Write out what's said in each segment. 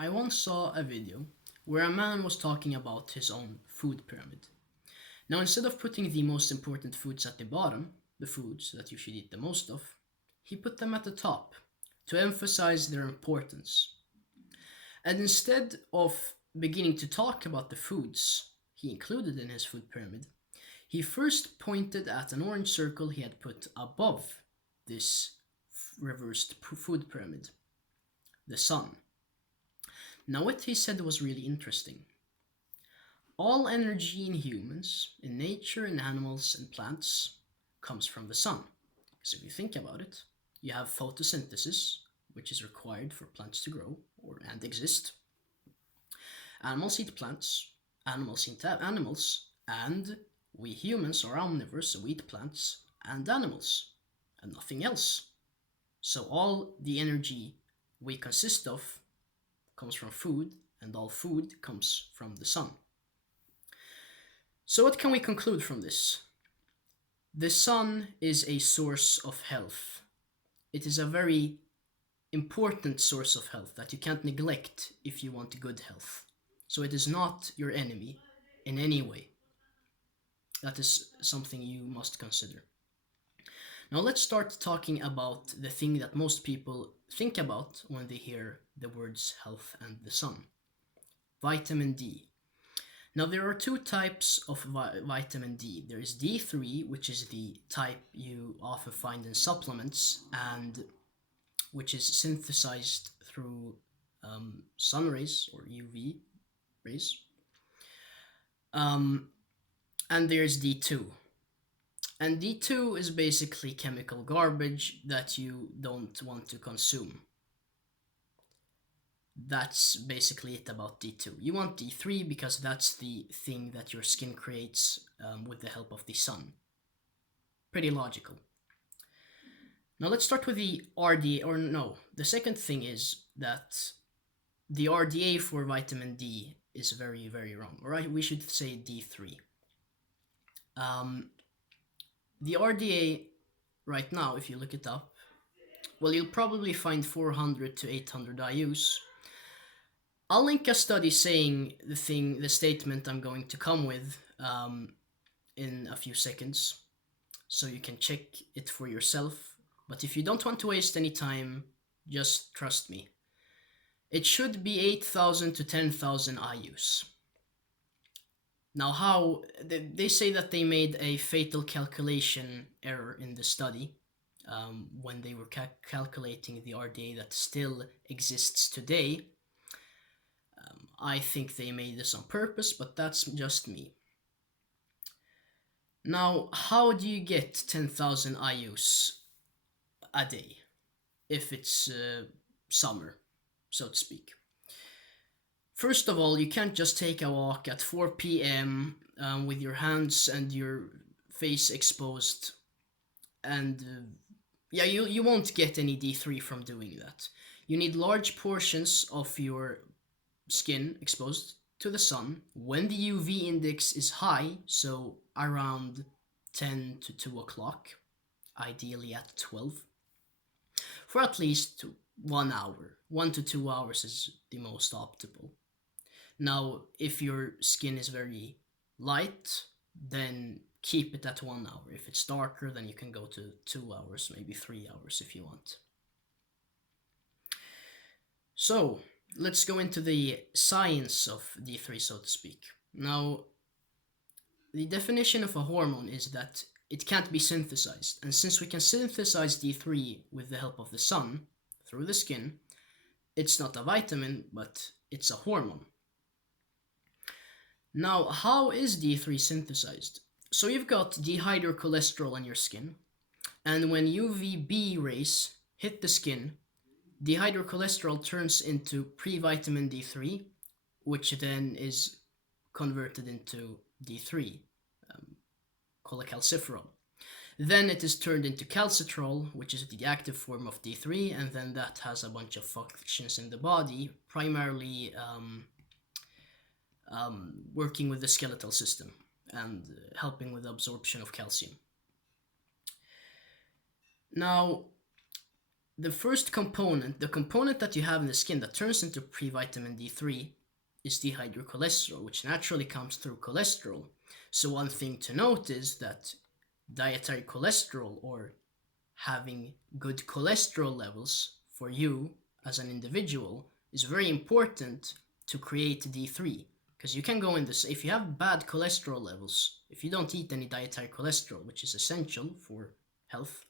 I once saw a video where a man was talking about his own food pyramid. Now, instead of putting the most important foods at the bottom, the foods that you should eat the most of, he put them at the top to emphasize their importance. And instead of beginning to talk about the foods he included in his food pyramid, he first pointed at an orange circle he had put above this reversed food pyramid, the sun. Now, what he said was really interesting. All energy in humans, in nature, in animals, and plants comes from the sun. Because if you think about it, you have photosynthesis, which is required for plants to grow and exist. Animals eat plants, animals eat animals, and we humans are omnivores, so we eat plants and animals, and nothing else. So all the energy we consist of comes from food, and all food comes from the sun. So what can we conclude from this? The sun is a source of health. It is a very important source of health that you can't neglect if you want good health. So it is not your enemy in any way. That is something you must consider. Now let's start talking about the thing that most people think about when they hear the words health and the sun. Vitamin D. Now there are two types of vitamin D. There is D3, which is the type you often find in supplements and which is synthesized through sun rays or UV rays. And there's D2. And D2 is basically chemical garbage that you don't want to consume. That's basically it about D2. You want D3 because that's the thing that your skin creates with the help of the sun. Pretty logical. Now let's start with the RDA, or no, the second thing is that the RDA for vitamin D is very, very wrong. Alright, we should say D3. The RDA right now, if you look it up, well, you'll probably find 400 to 800 IUs. I'll link a study saying the statement I'm going to come with in a few seconds, so you can check it for yourself. But if you don't want to waste any time, just trust me. It should be 8,000 to 10,000 IUs. Now, how they say that they made a fatal calculation error in the study when they were calculating the RDA that still exists today. I think they made this on purpose, but that's just me. Now, how do you get 10,000 IUs a day if it's summer, so to speak? First of all, you can't just take a walk at 4 p.m. With your hands and your face exposed, and yeah, you won't get any D3 from doing that. You need large portions of your skin exposed to the sun when the UV index is high, so around 10 to 2 o'clock, ideally at 12, for at least 1 hour. 1 to 2 hours is the most optimal. Now, if your skin is very light, then keep it at 1 hour. If it's darker, then you can go to 2 hours, maybe 3 hours if you want. So, let's go into the science of D3, so to speak. Now, the definition of a hormone is that it can't be synthesized. And since we can synthesize D3 with the help of the sun, through the skin, it's not a vitamin, but it's a hormone. Now, how is D3 synthesized? So you've got dehydrocholesterol in your skin, and when UVB rays hit the skin, dehydrocholesterol turns into pre-vitamin D3, which then is converted into D3, cholecalciferol. Then it is turned into calcitrol, which is the active form of D3, and then that has a bunch of functions in the body, primarily working with the skeletal system and helping with absorption of calcium. Now, the first component, the component that you have in the skin that turns into pre-vitamin D3, is dehydrocholesterol, which naturally comes through cholesterol. So one thing to note is that dietary cholesterol, or having good cholesterol levels for you as an individual, is very important to create D3. Because you can go in this, if you have bad cholesterol levels, if you don't eat any dietary cholesterol, which is essential for health,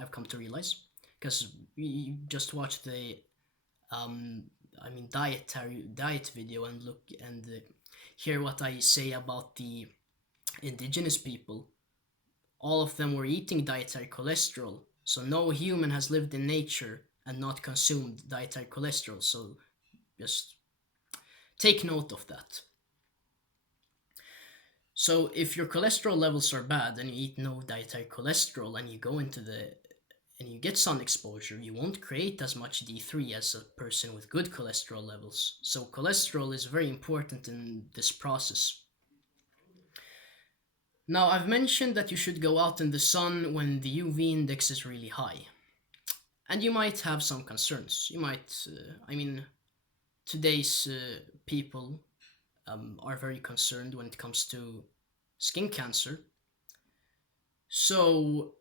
I've come to realize, because you just watch the um, diet video and look and hear what I say about the indigenous people. All of them were eating dietary cholesterol, so no human has lived in nature and not consumed dietary cholesterol. So just take note of that. So if your cholesterol levels are bad and you eat no dietary cholesterol and you go into the and you get sun exposure, you won't create as much D3 as a person with good cholesterol levels. So cholesterol is very important in this process. Now, I've mentioned that you should go out in the sun when the UV index is really high. And you might have some concerns. You might, today's people are very concerned when it comes to skin cancer. So,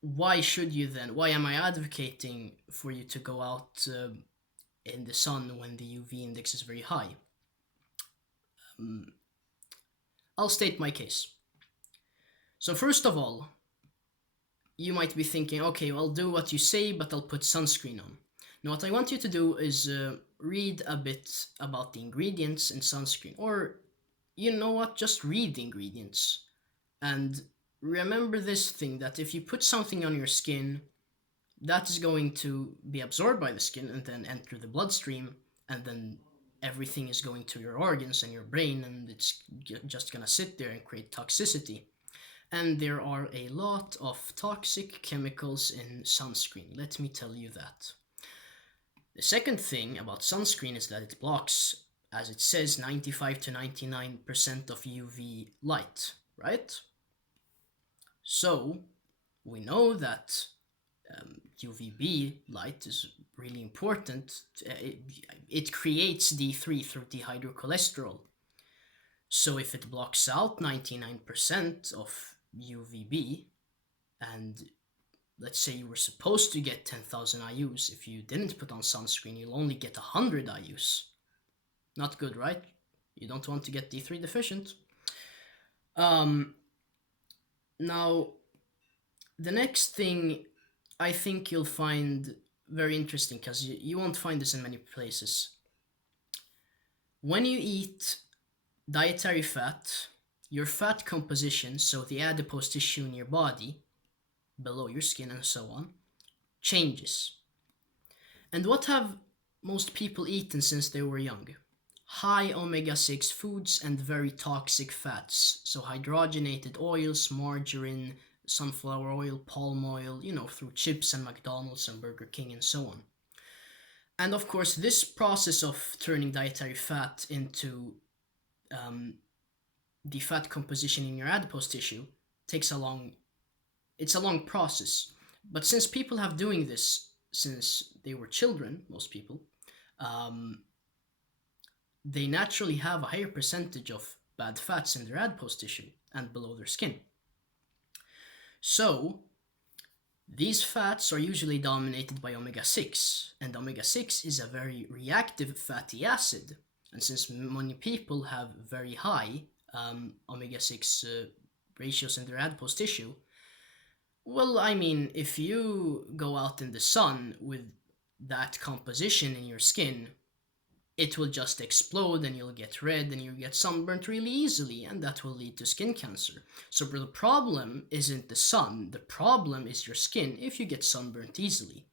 why am I advocating for you to go out in the sun when the UV index is very high? I'll state my case. So first of all, you might be thinking, okay, well, I'll do what you say, but I'll put sunscreen on. Now, what I want you to do is read a bit about the ingredients in sunscreen, or you know what, just read the ingredients. And remember this thing, that if you put something on your skin, that is going to be absorbed by the skin and then enter the bloodstream, and then everything is going to your organs and your brain, and it's just gonna sit there and create toxicity. And there are a lot of toxic chemicals in sunscreen, let me tell you that. The second thing about sunscreen is that it blocks, as it says, 95 to 99% of UV light, right? So, we know that UVB light is really important. It creates D3 through dehydrocholesterol. So if it blocks out 99% of UVB, and let's say you were supposed to get 10,000 IUs, if you didn't put on sunscreen, you'll only get 100 IUs. Not good, right? You don't want to get D3 deficient. Now, the next thing I think you'll find very interesting, because you won't find this in many places. When you eat dietary fat, your fat composition, so the adipose tissue in your body, below your skin and so on, changes. And what have most people eaten since they were young? High omega-6 foods and very toxic fats, so hydrogenated oils, margarine, sunflower oil, palm oil, through chips and McDonald's and Burger King and so on. And of course, this process of turning dietary fat into the fat composition in your adipose tissue it's a long process. But since people have doing this since they were children, most people, they naturally have a higher percentage of bad fats in their adipose tissue and below their skin. So, these fats are usually dominated by omega-6, and omega-6 is a very reactive fatty acid. And since many people have very high omega-6 ratios in their adipose tissue, well, if you go out in the sun with that composition in your skin, it will just explode and you'll get red and you'll get sunburnt really easily, and that will lead to skin cancer. So the problem isn't the sun, the problem is your skin if you get sunburnt easily.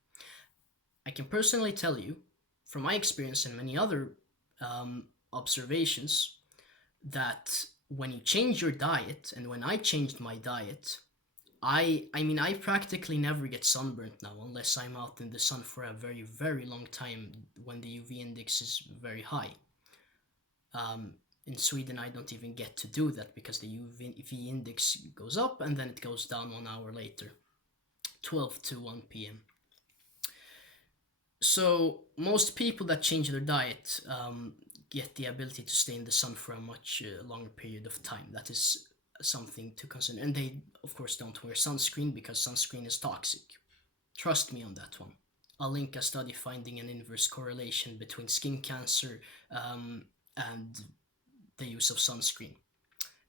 I can personally tell you, from my experience and many other observations, that when you change your diet, and when I changed my diet, I practically never get sunburnt now, unless I'm out in the sun for a very, very long time when the UV index is very high. In Sweden, I don't even get to do that because the UV index goes up and then it goes down 1 hour later, 12 to 1 p.m. So most people that change their diet get the ability to stay in the sun for a much longer period of time. That is something to consider. And they, of course, don't wear sunscreen because sunscreen is toxic. Trust me on that one. I'll link a study finding an inverse correlation between skin cancer and the use of sunscreen.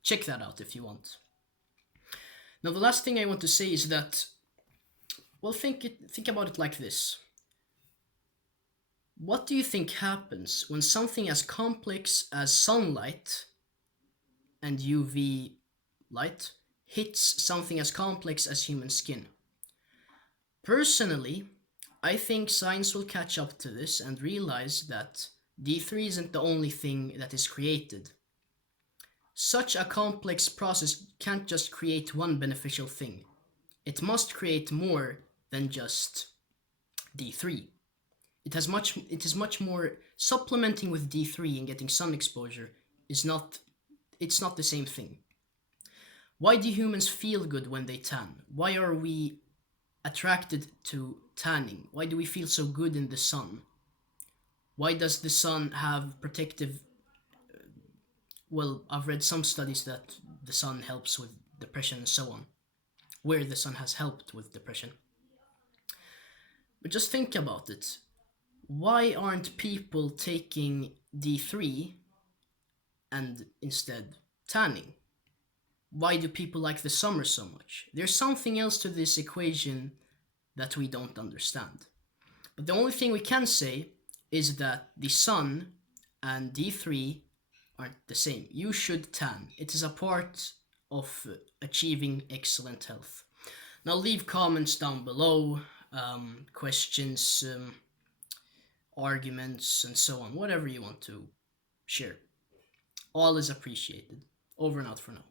Check that out if you want. Now, the last thing I want to say is that, well, think about it like this. What do you think happens when something as complex as sunlight and UV light hits something as complex as human skin? Personally, I think science will catch up to this and realize that D3 isn't the only thing that is created. Such a complex process can't just create one beneficial thing. It must create more than just D3. It is much more. Supplementing with D3 and getting sun exposure is not it's not the same thing. Why do humans feel good when they tan? Why are we attracted to tanning? Why do we feel so good in the sun? Why does the sun have protective? Well, I've read some studies that the sun helps with depression and so on, where the sun has helped with depression. But just think about it. Why aren't people taking D3 and instead tanning? Why do people like the summer so much? There's something else to this equation that we don't understand. But the only thing we can say is that the sun and D3 aren't the same. You should tan. It is a part of achieving excellent health. Now leave comments down below, questions, arguments, and so on. Whatever you want to share. All is appreciated. Over and out for now.